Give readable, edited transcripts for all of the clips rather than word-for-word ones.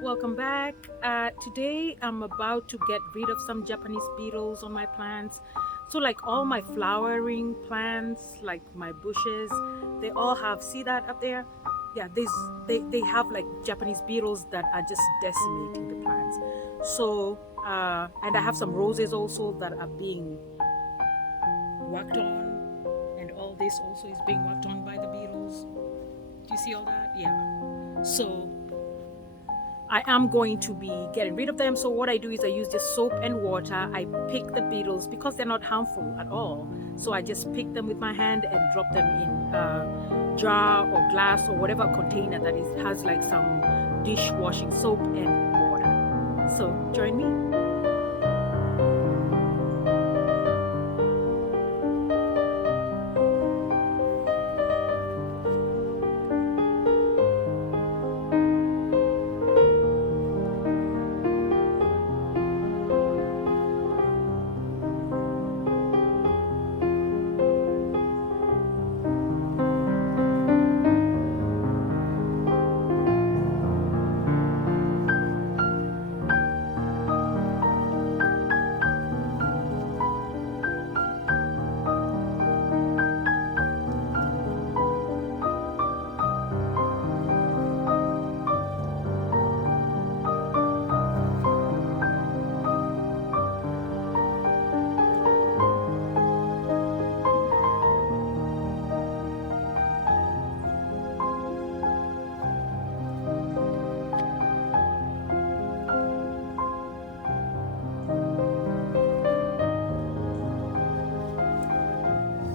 Welcome back. Today I'm about to get rid of some Japanese beetles on my plants. So like all my flowering plants, like my bushes, they all have, see that up there? Yeah, they have like Japanese beetles that are just decimating the plants. So and I have some roses also that are being worked on, and all this also is being worked on by the beetles. Do you see all that? Yeah. So I am going to be getting rid of them. So what I do is I use just soap and water. I pick the beetles because they're not harmful at all. So I just pick them with my hand and drop them in a jar or glass or whatever container that has like some dishwashing soap and water. So join me.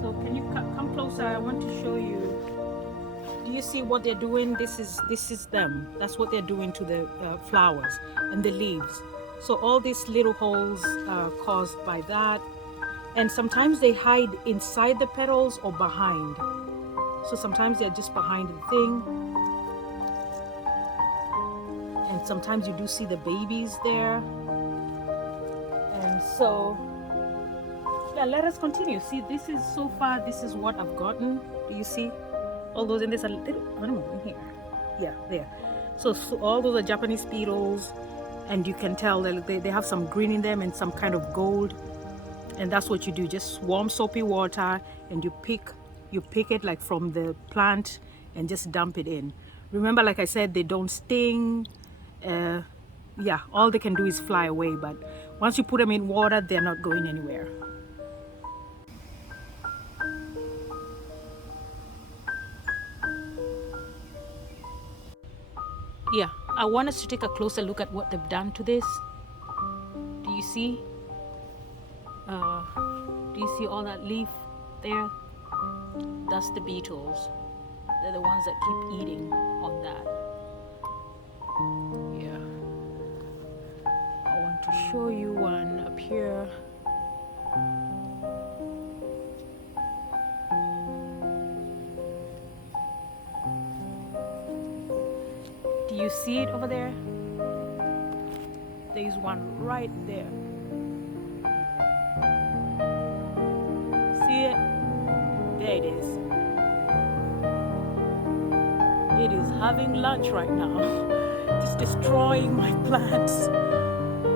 So can you come closer? I want to show you. Do you see what they're doing? This is them. That's what they're doing to the flowers and the leaves. So all these little holes are caused by that. And sometimes they hide inside the petals or behind. So sometimes they're just behind the thing. And sometimes you do see the babies there. And so, yeah, let us continue. See, this is so far, this is what I've gotten. Do you see? All those, and there's a little animal in here. Yeah, there. So all those are Japanese beetles. And you can tell that they have some green in them and some kind of gold. And that's what you do, just warm soapy water, and you pick it like from the plant and just dump it in. Remember, like I said, they don't sting. Yeah, all they can do is fly away, but once you put them in water, they're not going anywhere. Yeah, I want us to take a closer look at what they've done to this. Do you see? Do you see all that leaf there? That's the beetles. They're the ones that keep eating on that. Yeah. I want to show you one up here. Do you see it over there? There's one right there. See it? There it is. It is having lunch right now. It's destroying my plants.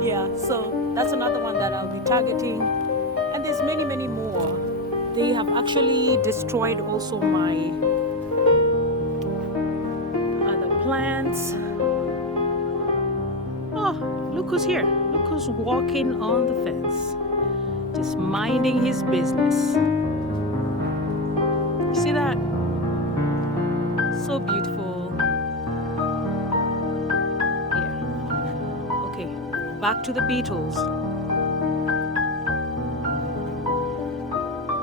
Yeah, so that's another one that I'll be targeting. And there's many, many more. They have actually destroyed also my other plants. Oh, look who's here. Look who's walking on the fence. Just minding his business. You see that? So beautiful. Yeah. Okay, back to the beetles.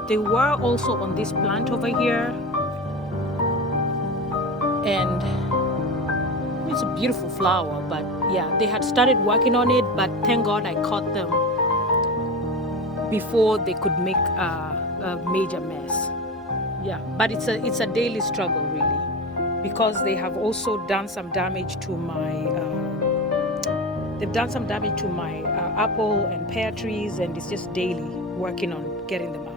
They were also on this plant over here. And it's a beautiful flower, but yeah, they had started working on it, but thank God I caught them before they could make a major mess. Yeah, but it's a daily struggle really, because they have also done some damage to my they've done some damage to my apple and pear trees, and it's just daily working on getting them out.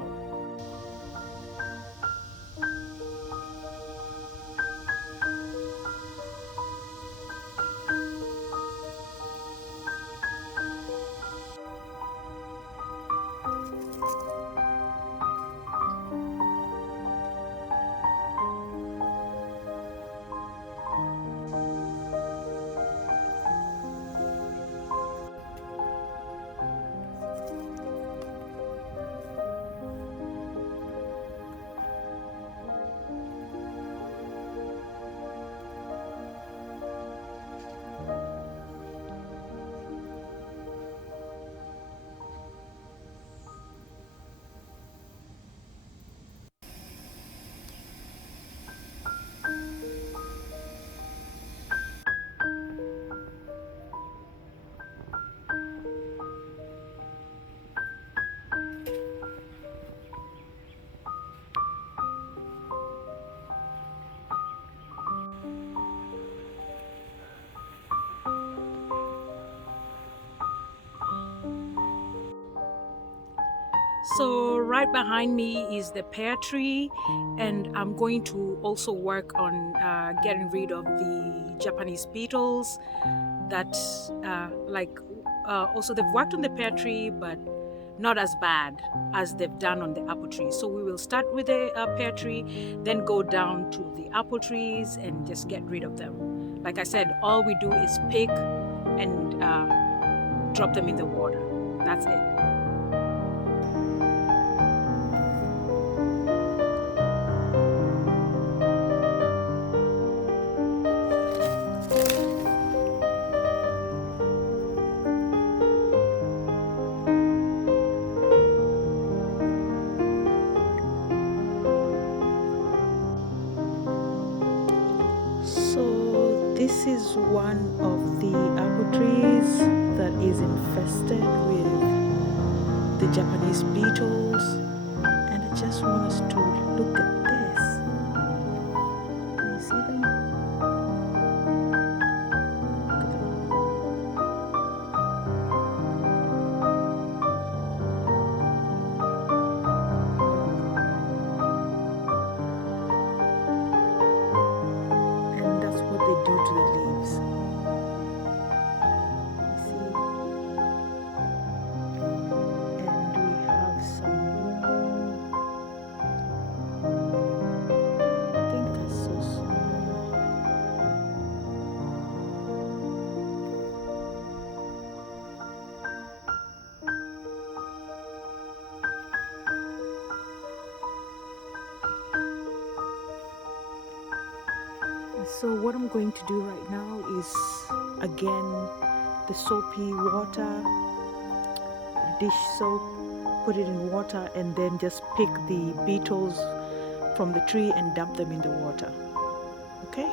So right behind me is the pear tree, and I'm going to also work on getting rid of the Japanese beetles. That also they've worked on the pear tree, but not as bad as they've done on the apple tree. So we will start with the pear tree, then go down to the apple trees and just get rid of them. Like I said, all we do is pick and drop them in the water. That's it. So this is one of the apple trees that is infested with the Japanese beetles, and I just want us to look at this. Can you see them? Look at them. And that's what they do to the leaves. You see? And we have some more. I think I saw some more. So what I'm going to do right now is, again, the soapy water, dish soap, put it in water, and then just pick the beetles from the tree and dump them in the water. Okay?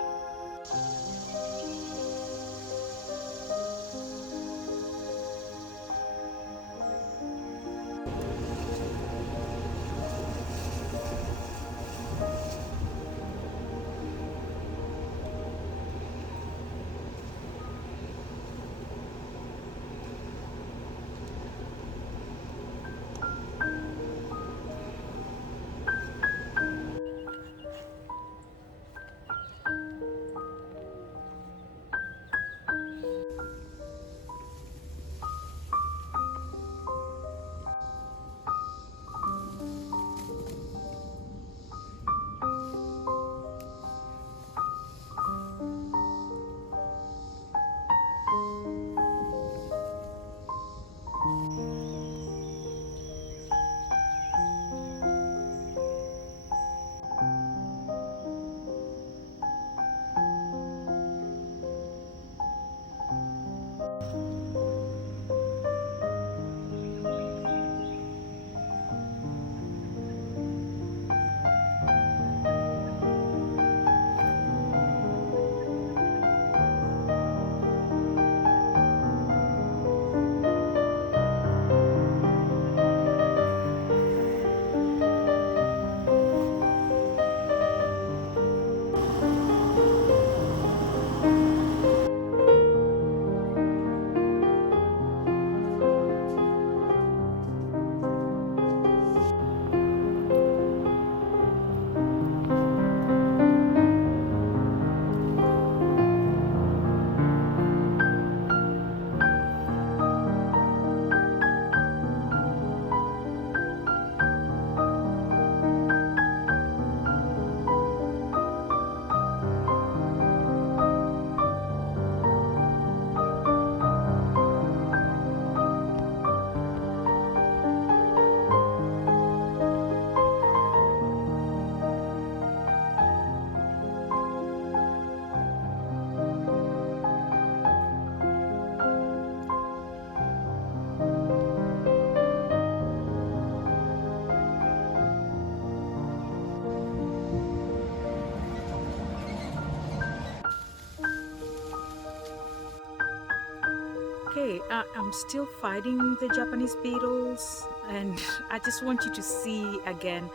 I'm still fighting the Japanese beetles, and I just want you to see again.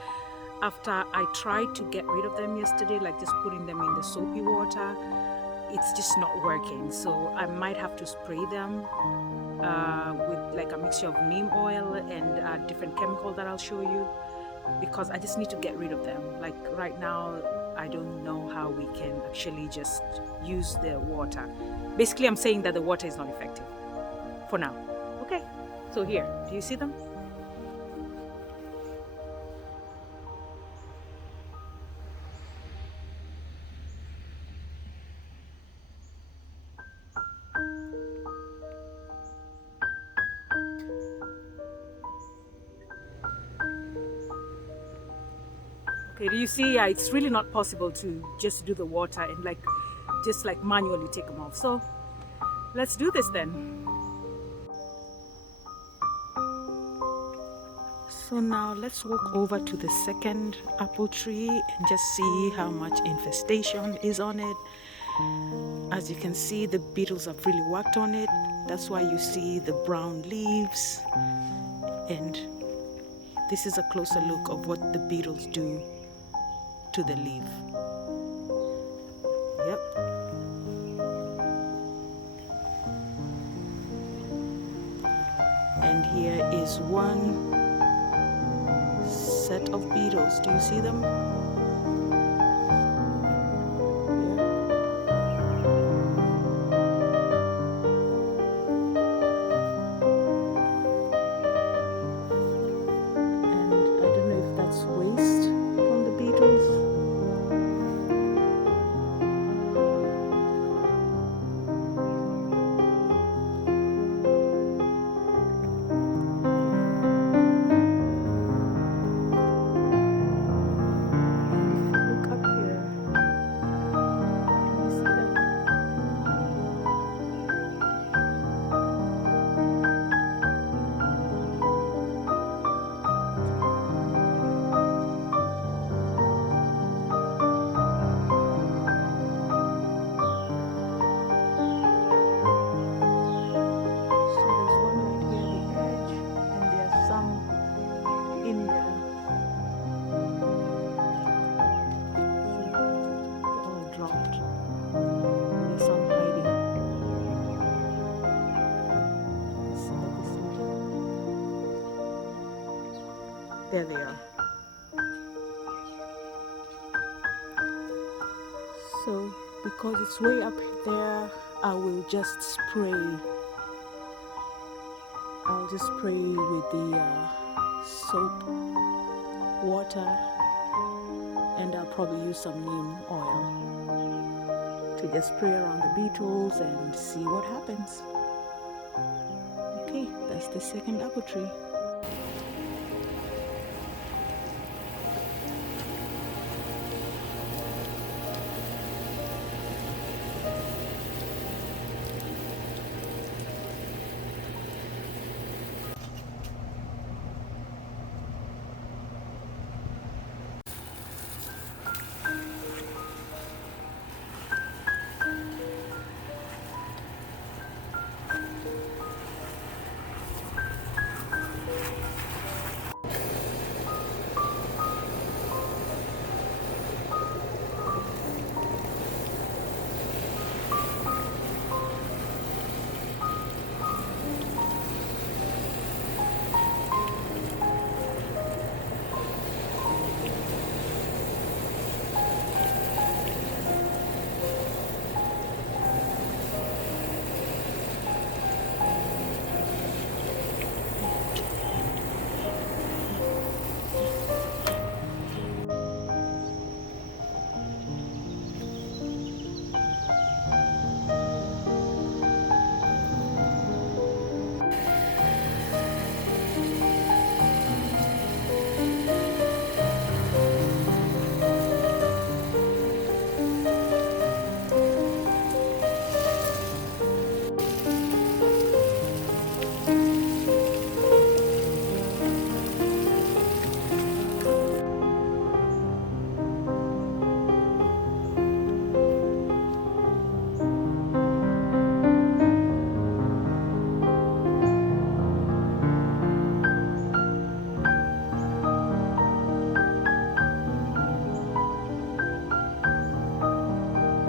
After I tried to get rid of them yesterday, like just putting them in the soapy water, it's just not working. So I might have to spray them with like a mixture of neem oil and a different chemical that I'll show you, because I just need to get rid of them. Like right now, I don't know how we can actually just use the water. Basically, I'm saying that the water is not effective for now. Okay, so here, do you see them? Okay, do you see? Yeah, it's really not possible to just do the water and like just like manually take them off. So let's do this then. So now let's walk over to the second apple tree and just see how much infestation is on it. As you can see, the beetles have really worked on it. That's why you see the brown leaves. And this is a closer look of what the beetles do to the leaf. Yep. And here is one set of beetles. Do you see them? Waste from the beetles. And if you look up here, can you see them? In there. They're all dropped. There's some hiding. There they are. So because it's way up there, I will just spray. I'll just spray with the soap water, and I'll probably use some neem oil to just spray around the beetles and see what happens. Okay, that's the second apple tree.